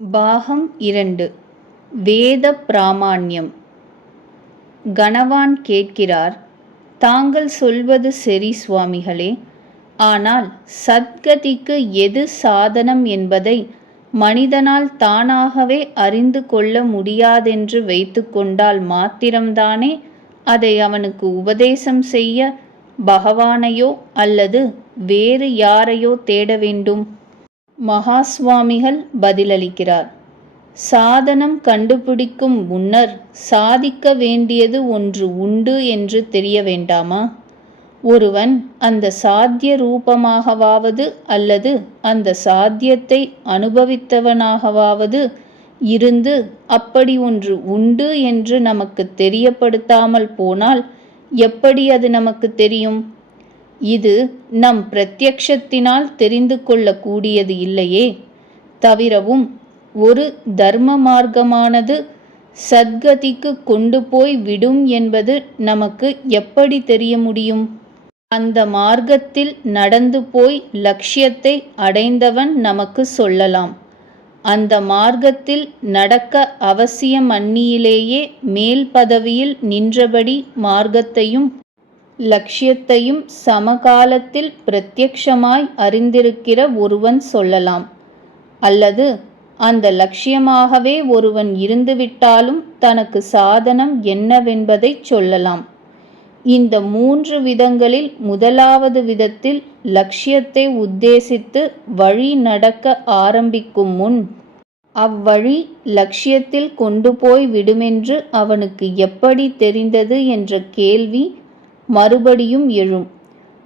பாகம் 2. வேத பிராமாண்யம். கணவான் கேட்கிறார், தாங்கள் சொல்வது சரி சுவாமிகளே. ஆனால் சத்கதிக்கு எது சாதனம் என்பதை மனிதனால் தானாகவே அறிந்து கொள்ள முடியாதென்று வைத்து கொண்டால் மாத்திரம்தானே அதை அவனுக்கு உபதேசம் செய்ய பகவானையோ அல்லது வேறு யாரையோ தேட வேண்டும்? மகாஸ்வாமிகள் பதிலளிக்கிறார், சாதனம் கண்டுபிடிக்கும் முன்னர் சாதிக்க வேண்டியது ஒன்று உண்டு என்று தெரிய வேண்டாமா? ஒருவன் அந்த சாத்திய ரூபமாகவாவது அல்லது அந்த சாத்தியத்தை அனுபவித்தவனாகவாவது இருந்து அப்படி ஒன்று உண்டு என்று நமக்கு தெரியப்படுத்தாமல் போனால் எப்படி அது நமக்கு தெரியும்? இது நம் பிரத்யக்ஷத்தினால் தெரிந்து கொள்ளக்கூடியது இல்லையே. தவிரவும் ஒரு தர்ம மார்க்கமானது சத்கதிக்கு கொண்டு போய் விடும் என்பது நமக்கு எப்படி தெரிய முடியும்? அந்த மார்க்கத்தில் நடந்து போய் லட்சியத்தை அடைந்தவன் நமக்கு சொல்லலாம். அந்த மார்க்கத்தில் நடக்க அவசியம் அந்நியிலேயே மேல் பதவியில் நின்றபடி மார்க்கத்தையும் லட்சியத்தையும் சமகாலத்தில் பிரத்யக்ஷமாய் அறிந்திருக்கிற ஒருவன் சொல்லலாம். அல்லது அந்த லட்சியமாகவே ஒருவன் இருந்துவிட்டாலும் தனக்கு சாதனம் என்னவென்பதை சொல்லலாம். இந்த 3 விதங்களில் முதலாவது விதத்தில் லட்சியத்தை உத்தேசித்து வழி நடக்க ஆரம்பிக்கும் முன் அவ்வழி லட்சியத்தில் கொண்டு போய் விடுமென்று அவனுக்கு எப்படி தெரிந்தது என்ற கேள்வி மறுபடியும் எழும்.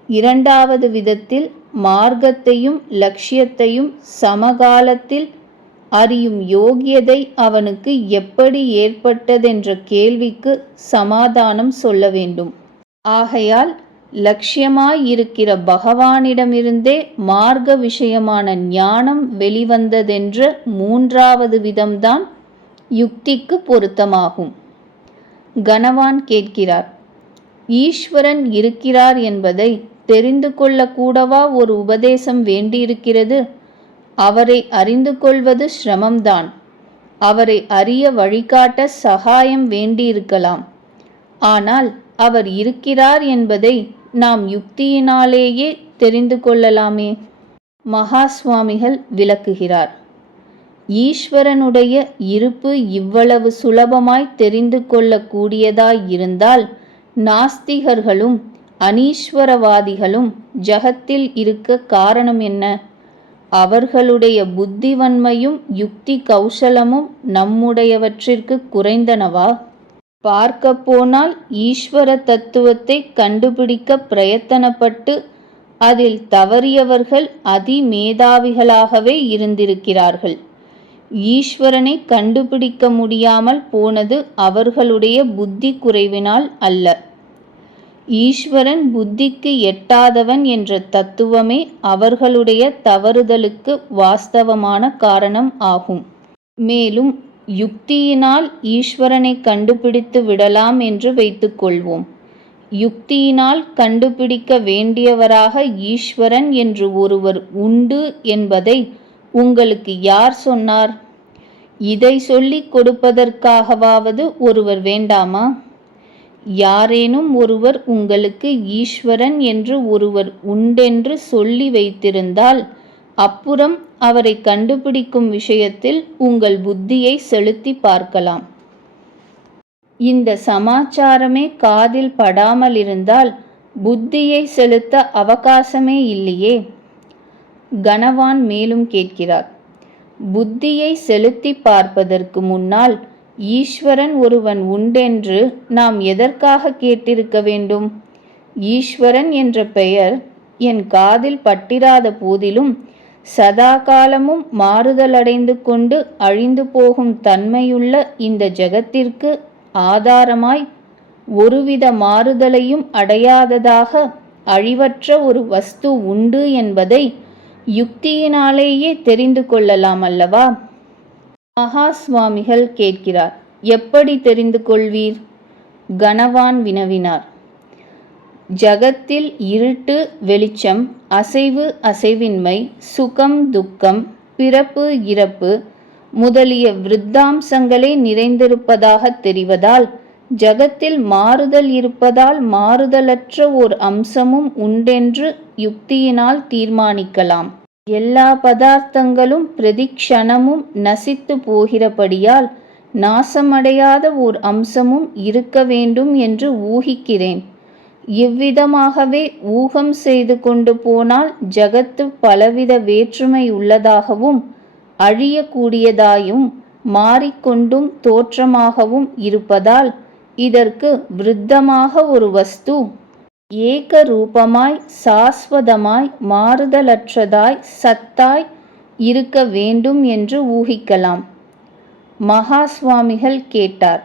இரண்டாவது விதத்தில் மார்க்கத்தையும் லட்சியத்தையும் சமகாலத்தில் அறியும் யோகியதை அவனுக்கு எப்படி ஏற்பட்டதென்ற கேள்விக்கு சமாதானம் சொல்ல வேண்டும். ஆகையால் லட்சியமாயிருக்கிற பகவானிடமிருந்தே மார்க்க விஷயமான ஞானம் வெளிவந்ததென்ற 3வது விதம்தான் யுக்திக்கு பொருத்தமாகும். கணவான் கேட்கிறார், ஈஸ்வரன் இருக்கிறார் என்பதை தெரிந்து கொள்ளக்கூடவா ஒரு உபதேசம் வேண்டியிருக்கிறது? அவரை அறிந்து கொள்வது சிரமம்தான். அவரை அறிய வழிகாட்ட சகாயம் வேண்டியிருக்கலாம். ஆனால் அவர் இருக்கிறார் என்பதை நாம் யுக்தியினாலேயே தெரிந்து கொள்ளலாமே. மகாஸ்வாமிகள் விளக்குகிறார், ஈஸ்வரனுடைய இருப்பு இவ்வளவு சுலபமாய் தெரிந்து கொள்ளக்கூடியதாய் இருந்தால் நாஸ்திகர்களும் அனீஸ்வரவாதிகளும் ஜகத்தில் இருக்க காரணம் என்ன? அவர்களுடைய புத்திவன்மையும் யுக்தி கௌசலமும் நம்முடையவற்றிற்கு குறைந்தனவா? பார்க்க போனால் ஈஸ்வர தத்துவத்தை கண்டுபிடிக்க பிரயத்தனப்பட்டு அதில் தவறியவர்கள் அதிமேதாவிகளாகவே இருந்திருக்கிறார்கள். ஈஸ்வரனை கண்டுபிடிக்க முடியாமல் போனது அவர்களுடைய புத்தி குறைவினால் அல்ல. ஈஸ்வரன் புத்திக்கு எட்டாதவன் என்ற தத்துவமே அவர்களுடைய தவறுதலுக்கு வாஸ்தவமான காரணம் ஆகும். மேலும் யுக்தியினால் ஈஸ்வரனை கண்டுபிடித்து விடலாம் என்று வைத்துக்கொள்வோம். யுக்தியினால் கண்டுபிடிக்க வேண்டியவராக ஈஸ்வரன் என்று ஒருவர் உண்டு என்பதை உங்களுக்கு யார் சொன்னார்? இதை சொல்லிக் கொடுப்பதற்காகவாவது ஒருவர் வேண்டாமா? யாரேனும் ஒருவர் உங்களுக்கு ஈஸ்வரன் என்று ஒருவர் உண்டென்று சொல்லி வைத்திருந்தால் அப்புறம் அவரை கண்டுபிடிக்கும் விஷயத்தில் உங்கள் புத்தியை செலுத்தி பார்க்கலாம். இந்த சமாச்சாரமே காதில் படாமல் இருந்தால் புத்தியை செலுத்த அவகாசமே இல்லையே. கணவான் மேலும் கேட்கிறார், புத்தியை செலுத்தி பார்ப்பதற்கு முன்னால் ஈஸ்வரன் ஒருவன் உண்டென்று நாம் எதற்காக கேட்டிருக்க வேண்டும்? ஈஸ்வரன் என்ற பெயர் என் காதில் பட்டிராத போதிலும் சதா காலமும் மாறுதலடைந்து கொண்டு அழிந்து போகும் தன்மையுள்ள இந்த ஜகத்திற்கு ஆதாரமாய் ஒருவித மாறுதலையும் அடையாததாக அழிவற்ற ஒரு வஸ்து உண்டு என்பதை யுக்தியினாலேயே தெரிந்து கொள்ளலாம் அல்லவா? மகாஸ்வாமிகள் கேட்கிறார், எப்படி தெரிந்து கொள்வீர்? கணவான் வினவினார். ஜகத்தில் இருட்டு வெளிச்சம், அசைவு அசைவின்மை, சுகம் துக்கம், பிறப்பு இறப்பு முதலிய விருத்தாம்சங்களே நிறைந்திருப்பதாக தெரிவதால், ஜகத்தில் மாறுதல் இருப்பதால் மாறுதலற்ற ஓர் அம்சமும் உண்டென்று யுக்தியினால் தீர்மானிக்கலாம். எல்லா பதார்த்தங்களும் பிரதிக்ஷணமும் நசித்து போகிறபடியால் நாசமடையாத ஓர் அம்சமும் இருக்க வேண்டும் என்று ஊகிக்கிறேன். இவ்விதமாகவே ஊகம் செய்து கொண்டு போனால் ஜகத்து பலவித வேற்றுமை உள்ளதாகவும் அழியக்கூடியதாயும் மாறிக்கொண்டும் தோற்றமாகவும் இருப்பதால் இதற்கு விருத்தமாக ஒரு வஸ்து ஏக ரூபமாய் சாஸ்வதமாய் மாறுதலற்றதாய் சத்தாய் இருக்க வேண்டும் என்று ஊகிக்கலாம். மகா சுவாமிகள் கேட்டார்.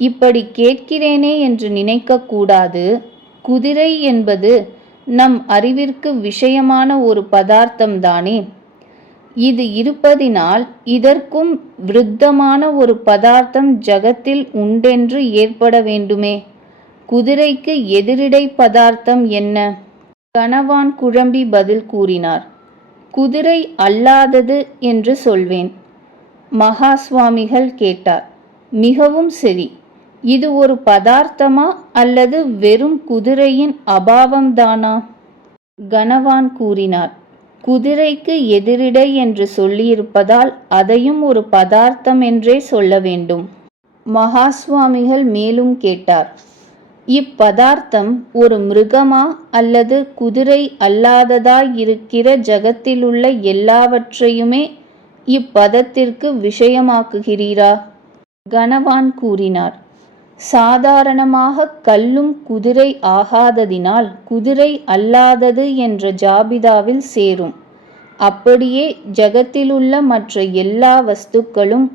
இப்படி கேட்கிறேனே என்று நினைக்கக்கூடாது. குதிரை என்பது நம் அறிவிற்கு விஷயமான ஒரு பதார்த்தம்தானே. இது இருப்பதினால் இதற்கும் விருத்தமான ஒரு பதார்த்தம் ஜகத்தில் உண்டென்று ஏற்பட வேண்டுமே. குதிரைக்கு எதிரிடை பதார்த்தம் என்ன? கணவான் குழம்பி பதில் கூறினார். குதிரை அல்லாதது என்று சொல்வேன். மகா சுவாமிகள் கேட்டார். மிகவும் சரி. இது ஒரு பதார்த்தமா அல்லது வெறும் குதிரையின் அபாவம்தானா? கணவான் கூறினார். குதிரைக்கு எதிரிடை என்று சொல்லியிருப்பதால் அதையும் ஒரு பதார்த்தம் என்றே சொல்ல வேண்டும். மகா சுவாமிகள் மேலும் கேட்டார். இப்பதார்த்தம் ஒரு மிருகமா அல்லது குதிரை அல்லாததாய் இருக்கிற ஜகத்திலுள்ள எல்லாவற்றையுமே இப்பதத்திற்கு விஷயமாக்குகிறீரா? கணவான் கூறினார். சாதாரணமாக கல்லும் குதிரை ஆகாததினால் குதிரை அல்லாதது என்ற ஜாபிதாவில் சேரும். அப்படியே ஜகத்திலுள்ள மற்ற எல்லா வஸ்துக்களும்.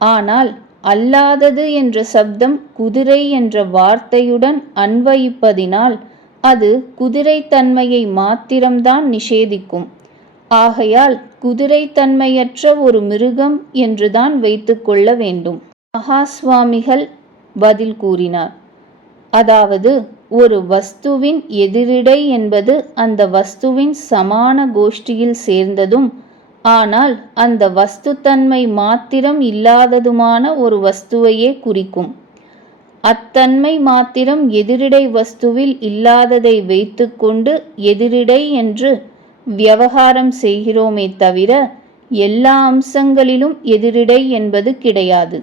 ஆனால் அல்லாதது என்ற சப்தம் குதிரை என்ற வார்த்தையுடன் அன்வயிப்பதினால் அது குதிரைத்தன்மையை மாத்திரம்தான் நிஷேதிக்கும். ஆகையால் குதிரைத்தன்மையற்ற ஒரு மிருகம் என்றுதான் வைத்துக்கொள்ள வேண்டும். மகா சுவாமிகள் பதில் கூறினார். அதாவது ஒரு வஸ்துவின் எதிரிடை என்பது அந்த வஸ்துவின் சமான கோஷ்டியில் சேர்ந்ததும் ஆனால் அந்த வஸ்துத்தன்மை மாத்திரம் இல்லாததுமான ஒரு வஸ்துவையே குறிக்கும். அத்தன்மை மாத்திரம் எதிரிடை வஸ்துவில் இல்லாததை வைத்துக்கொண்டு எதிரிடை என்று விவகாரம் செய்கிறோமே தவிர எல்லா அம்சங்களிலும் எதிரிடை என்பது கிடையாது.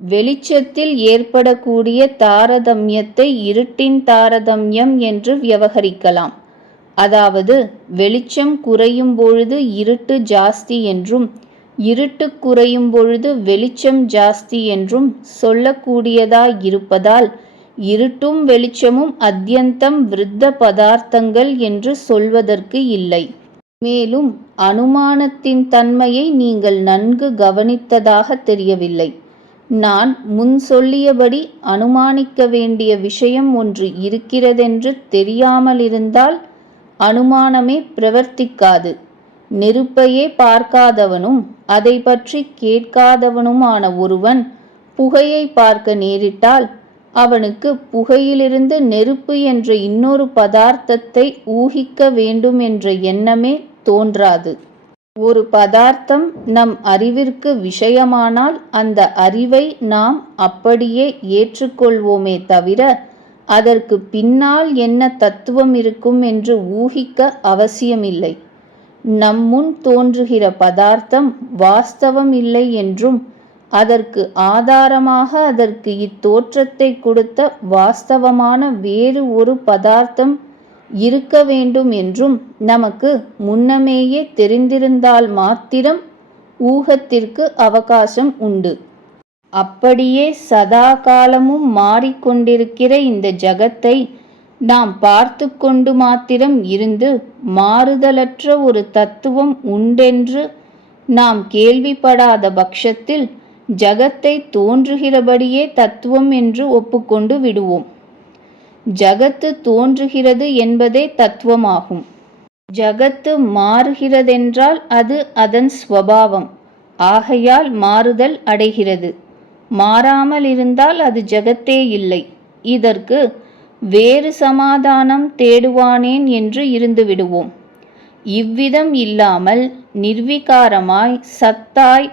வெளிச்சத்தில் ஏற்படக்கூடிய தாரதமியத்தை இருட்டின் தாரதமியம் என்று விவகரிக்கலாம். அதாவது வெளிச்சம் குறையும் பொழுது இருட்டு ஜாஸ்தி என்றும் இருட்டு குறையும் பொழுது வெளிச்சம் ஜாஸ்தி என்றும் சொல்லக்கூடியதாய் இருப்பதால் இருட்டும் வெளிச்சமும் அத்யந்தம் விருத்த பதார்த்தங்கள் என்று சொல்வதற்கு இல்லை. மேலும் அனுமானத்தின் தன்மையை நீங்கள் நன்கு கவனித்ததாக தெரியவில்லை. நான் முன் சொல்லியபடி அனுமானிக்க வேண்டிய விஷயம் ஒன்று இருக்கிறதென்று தெரியாமலிருந்தால் அனுமானமே பிரவர்த்திக்காது. நெருப்பையே பார்க்காதவனும் அதை பற்றி கேட்காதவனுமான ஒருவன் புகையை பார்க்க நேரிட்டால் அவனுக்கு புகையிலிருந்து நெருப்பு என்ற இன்னொரு பதார்த்தத்தை ஊகிக்க வேண்டும் என்ற எண்ணமே தோன்றாது. ஒரு பதார்த்தம் நம் அறிவிற்கு விஷயமானால் அந்த அறிவை நாம் அப்படியே ஏற்றுக்கொள்வோமே தவிர அதற்கு பின்னால் என்ன தத்துவம் இருக்கும் என்று ஊகிக்க அவசியமில்லை. நம்முன் தோன்றுகிற பதார்த்தம் வாஸ்தவம் இல்லை என்றும் அதற்கு ஆதாரமாக அதற்கு இத்தோற்றத்தை கொடுத்த வாஸ்தவமான வேறு ஒரு பதார்த்தம் இருக்க வேண்டும் என்றும் நமக்கு முன்னமேயே தெரிந்திருந்தால் மாத்திரம் ஊகத்திற்கு அவகாசம் உண்டு. அப்படியே சதா காலமும் மாறிக்கொண்டிருக்கிற இந்த ஜகத்தை நாம் பார்த்து கொண்டு மாத்திரம் இருந்து மாறுதலற்ற ஒரு தத்துவம் உண்டென்று நாம் கேள்விப்படாத பட்சத்தில் ஜகத்தை தோன்றுகிறபடியே தத்துவம் என்று ஒப்புக்கொண்டு விடுவோம். ஜகத்து தோன்றுகிறது என்பதே தத்துவமாகும். ஜகத்து மாறுகிறதென்றால் அது அதன் ஸ்வபாவம். ஆகையால் மாறுதல் அடைகிறது. மாறாமல் இருந்தால் அது ஜகத்தே இல்லை. இதற்கு வேறு சமாதானம் தேடுவானேன் என்று இருந்து விடுவோம். இவ்விதம் இல்லாமல் நிர்விகாரமாய் சத்தாய்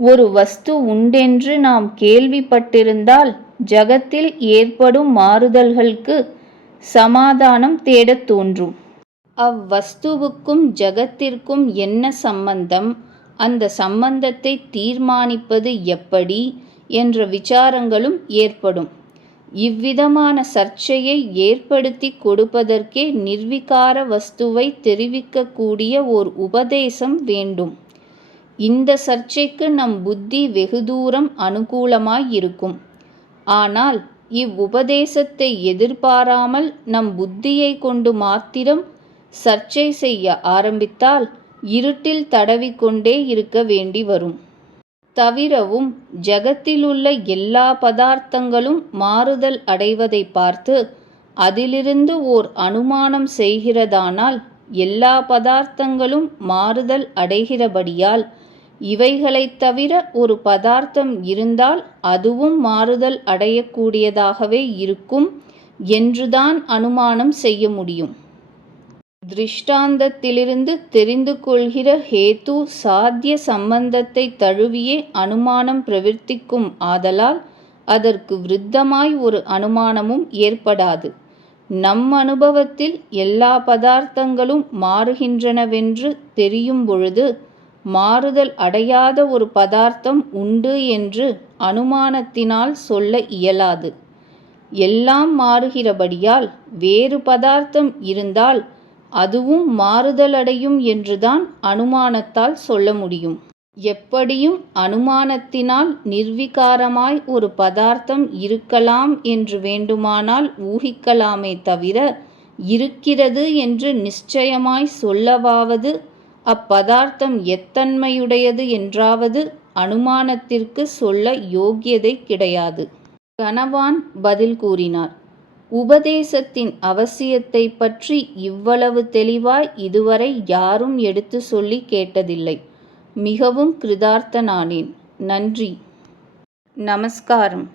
ஒரு வஸ்து உண்டென்று நாம் கேள்விப்பட்டிருந்தால் ஜகத்தில் ஏற்படும் மாறுதல்களுக்கு சமாதானம் தேடத் தோன்றும். அவ்வஸ்துவுக்கும் ஜகத்திற்கும் என்ன சம்பந்தம், அந்த சம்பந்தத்தை தீர்மானிப்பது எப்படி என்ற விசாரங்களும் ஏற்படும். இவ்விதமான சர்ச்சையை ஏற்படுத்தி கொடுப்பதற்கே நிர்விகார வஸ்துவை தெரிவிக்கக்கூடிய ஓர் உபதேசம் வேண்டும். இந்த சர்ச்சைக்கு நம் புத்தி வெகு தூரம் அனுகூலமாயிருக்கும். ஆனால் இவ்வுபதேசத்தை எதிர்பாராமல் நம் புத்தியை கொண்டு மாத்திரம் சர்ச்சை செய்ய ஆரம்பித்தால் இருட்டில் தடவிக்கொண்டே இருக்க வேண்டி வரும். தவிரவும் ஜகத்திலுள்ள எல்லா பதார்த்தங்களும் மாறுதல் அடைவதை பார்த்து அதிலிருந்து ஓர் அனுமானம் செய்கிறதானால் எல்லா பதார்த்தங்களும் மாறுதல் அடைகிறபடியால் இவைகளைத் தவிர ஒரு பதார்த்தம் இருந்தால் அதுவும் மாறுதல் அடையக்கூடியதாகவே இருக்கும் என்றுதான் அனுமானம் செய்ய முடியும். திருஷ்டாந்தத்திலிருந்து தெரிந்து கொள்கிற ஹேத்து சாத்திய சம்பந்தத்தை தழுவியே அனுமானம் பிரவர்த்திக்கும் ஆதலால் அதற்கு விருத்தமாய் ஒரு அனுமானமும் ஏற்படாது. நம் அனுபவத்தில் எல்லா பதார்த்தங்களும் மாறுகின்றனவென்று தெரியும் பொழுது மாறுதல் அடையாத ஒரு பதார்த்தம் உண்டு என்று அனுமானத்தினால் சொல்ல இயலாது. எல்லாம் மாறுகிறபடியால் வேறு பதார்த்தம் இருந்தால் அதுவும் மாறுதலடையும் என்றுதான் அனுமானத்தால் சொல்ல முடியும். எப்படியும் அனுமானத்தினால் நிர்விகாரமாய் ஒரு பதார்த்தம் இருக்கலாம் என்று வேண்டுமானால் ஊகிக்கலாமே தவிர இருக்கிறது என்று நிச்சயமாய் சொல்லவாவது அப்பதார்த்தம் எத்தன்மையுடையது என்றாவது அனுமானத்திற்கு சொல்ல யோக்கியதை கிடையாது. கணவான் பதில் கூறினார். உபதேசத்தின் அவசியத்தை பற்றி இவ்வளவு தெளிவாய் இதுவரை யாரும் எடுத்து சொல்லி கேட்டதில்லை. மிகவும் கிருதார்த்தனானேன். நன்றி. நமஸ்காரம்.